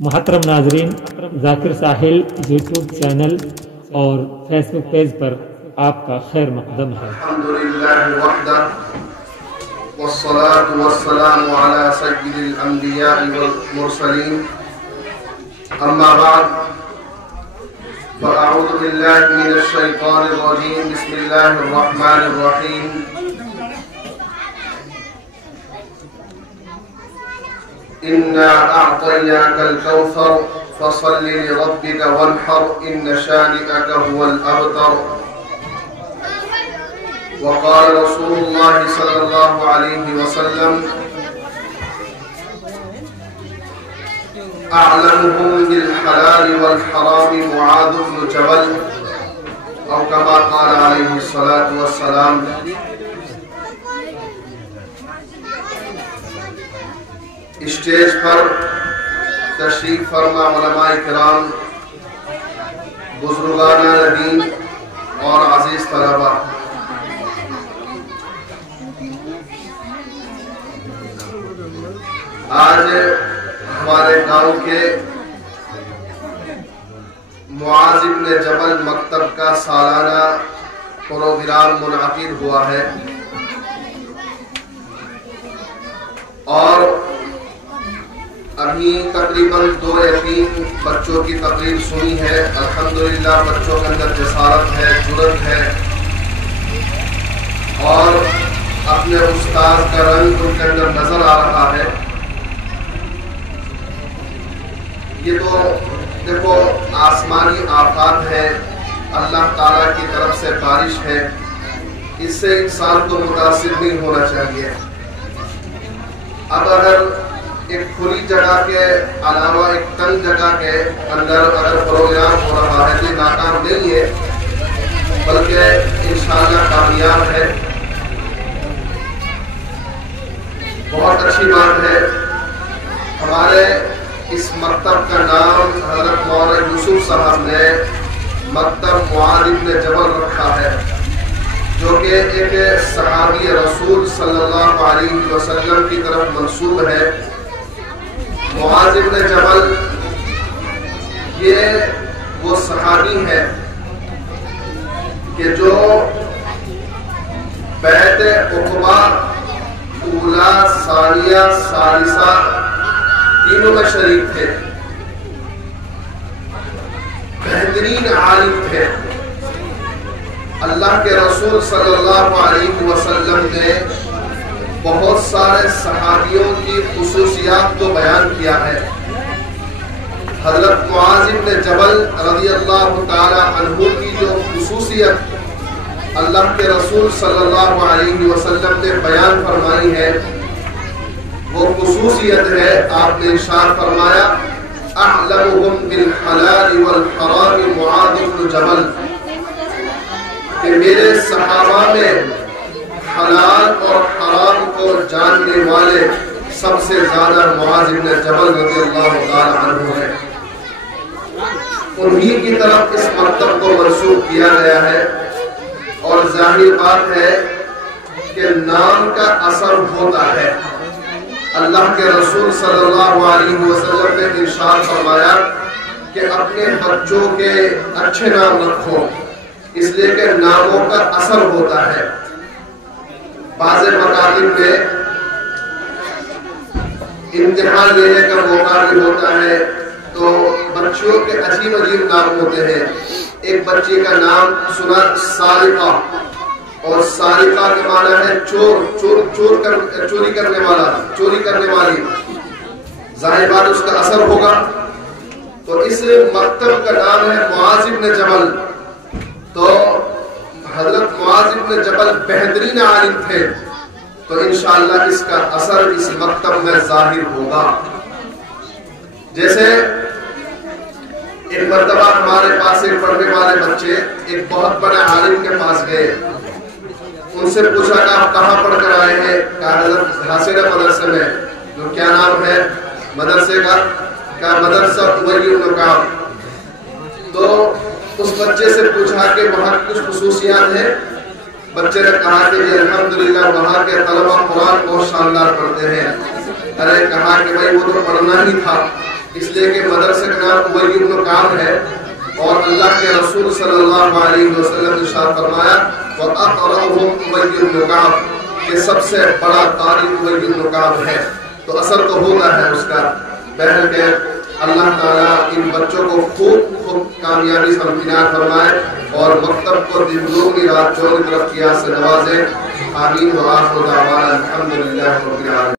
محترم ناظرین، ذاکر ساحل YouTube channel اور فیس بک پیج پر آپ کا خیر مقدم ہے۔ الحمدللہ وحدہ والصلاة والسلام على سید الانبیاء والمرسلین، اما بعد فاعوذ باللہ من الشیطان الرجیم، بسم اللہ الرحمن الرحیم۔ إنا أعطيناك الكوثر فصل لربك وانحر إن شانئك هو الأبتر. وقال رسول الله صلى الله عليه وسلم: أعلمهم بالحلال والحرام معاذ بن جبل، أو كما قال عليه الصلاة والسلام۔ اسٹیج پر تشریف فرما علماء کرام، بزرگان دین اور عزیز طلبہ، آج ہمارے گاؤں کے معاذ بن جبل مکتب کا سالانہ پروگرام منعقد ہوا ہے، اور ابھی تقریباً 2 یا 3 بچوں کی تقریر سنی ہے۔ الحمدللہ بچوں کے اندر جسارت ہے، جرأت ہے، اور اپنے استاذ کا رنگ ان کے اندر نظر آ رہا ہے۔ یہ تو دیکھو آسمانی آفات ہے، اللہ تعالیٰ کی طرف سے بارش ہے، اس سے انسان کو متاثر نہیں ہونا چاہیے۔ اب اگر ایک کھلی جگہ کے علاوہ ایک تنگ جگہ کے اندر اگر پروگرام ہو رہا ہے تو ناکام نہیں ہے، بلکہ انشاءاللہ کامیاب ہے۔ بہت اچھی بات ہے۔ ہمارے اس مکتب کا نام حضرت مولانا یوسف صاحب نے مکتب معاذ بن جبل رکھا ہے، جو کہ ایک صحابی رسول صلی اللہ علیہ وسلم کی طرف منسوب ہے۔ معاذ بن جبل یہ وہ صحابی ہے کہ جو بیعت عقبہ اولا، ثانیہ، ثالثہ تینوں میں شریک تھے، بہترین عالم تھے۔ اللہ کے رسول صلی اللہ علیہ وسلم نے بہت سارے صحابیوں کی خصوصیات کو بیان کیا ہے۔ حضرت معاذ بن جبل رضی اللہ تعالی عنہ کی جو خصوصیت اللہ کے رسول صلی اللہ علیہ وسلم نے بیان فرمائی ہے، وہ خصوصیت ہے، آپ نے ارشاد فرمایا: اعلمهم بالحلال والحرام معاذ بن جبل، کہ میرے صحابہ میں حلال اور حرام کو جاننے والے سب سے زیادہ معاذ بن جبل رضی اللہ تعالی عنہ ہے۔ انہی کی طرف اس مکتب کو منسوب کیا گیا ہے، اور ظاہر بات ہے کہ نام کا اثر ہوتا ہے۔ اللہ کے رسول صلی اللہ علیہ وسلم نے ارشاد فرمایا کہ اپنے بچوں کے اچھے نام رکھو، اس لیے کہ ناموں کا اثر ہوتا ہے۔ بعض مکاتب میں امتحان لینے کا موقع بھی ہوتا ہے تو بچوں کے عجیب عجیب نام ہوتے ہیں۔ ایک بچی کا نام سنا سارقہ، اور سارقہ کے معنی ہے چوری کرنے والا، چوری کرنے والی۔ ظاہر بات اس کا اثر ہوگا۔ تو اس مکتب کا نام ہے معاذ بن جبل، تو حضرت معاذ بن جبل بہترین عالم تھے، تو انشاءاللہ اس کا اثر اس مکتب میں ظاہر ہوگا۔ جیسے ایک مرتبہ ہمارے پاس ایک پڑھنے والے بچے ایک بہت بڑے عالم کے پاس گئے، ان سے پوچھا کہ آپ کہاں پڑھ کر آئے ہیں؟ کہا حضرت حاصل مدرسے میں۔ جو کیا نام ہے مدرسے کا؟ کہا مدرسہ ابی بن کعب۔ تو اس بچے سے پوچھا کہ وہاں کچھ خصوصیات ہیں؟ بچے نے کہا کہ الحمدللہ وہاں کے طلبہ قرآن بہت شاندار پڑھتے ہیں۔ ارے کہا کہ بھائی وہ تو پڑھنا ہی تھا، اس لیے کہ مدرسے کا نام ابی بن کعب ہے، اور اللہ کے رسول صلی اللہ علیہ وسلم نے ارشاد فرمایا وَأَقْرَأُهُمْ أُبَيُّ بْنُ كَعْبٍ، کہ سب سے بڑا قاری ابی بن کعب ہے۔ تو اثر تو ہوتا ہے اس کا۔ بہر کے اللہ تعالیٰ ان بچوں کو خوب کامیابی سے امتنان فرمائے اور مکتب کو دن رات 24 طرف کیا سے نوازے۔ آمین و آخر دعوانا الحمدللہ رب العالمین۔